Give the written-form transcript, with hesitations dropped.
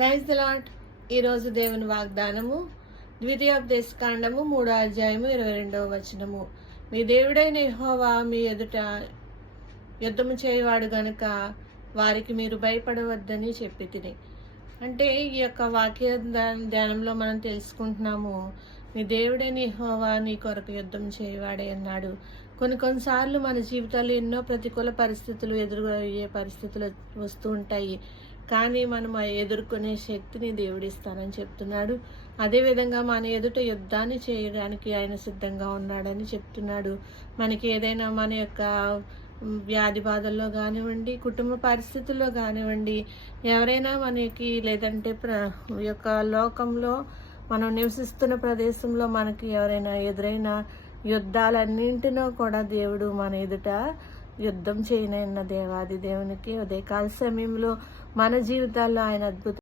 Praise the lord. ఈరోజు దేవుని వాగ్దానము ద్వితీయోపదేశకాండము 3వ అధ్యాయము 22వ వచనము. మీ దేవుడైన యెహోవా మీ ఎదుట యుద్ధము చేయవాడు గనుక వారికి మీరు భయపడవద్దని చెప్పి తిని. అంటే ఈ యొక్క వాక్య ధ్యానంలో మనం తెలుసుకుంటున్నాము, మీ దేవుడైన యెహోవా నీ కొరకు యుద్ధం చేయవాడే అన్నాడు. కొన్నిసార్లు మన జీవితాల్లో ఎన్నో ప్రతికూల పరిస్థితులు ఎదురయ్యే పరిస్థితులు వస్తూ ఉంటాయి. కానీ మనం ఎదుర్కొనే శక్తిని దేవుడిస్తానని చెప్తున్నాడు. అదేవిధంగా మన ఎదుట యుద్ధాన్ని చేయడానికి ఆయన సిద్ధంగా ఉన్నాడని చెప్తున్నాడు. మనకి ఏదైనా మన యొక్క వ్యాధి బాధల్లో కానివ్వండి, కుటుంబ పరిస్థితుల్లో కానివ్వండి, ఎవరైనా మనకి లేదంటే యొక్క లోకంలో మనం నివసిస్తున్న ప్రదేశంలో మనకి ఎవరైనా ఎదురైన యుద్ధాలన్నింటినో కూడా దేవుడు మన ఎదుట యుద్ధం చేయనన్న దేవాది దేవునికి ఉదయకాల సమయంలో మన జీవితాల్లో ఆయన అద్భుత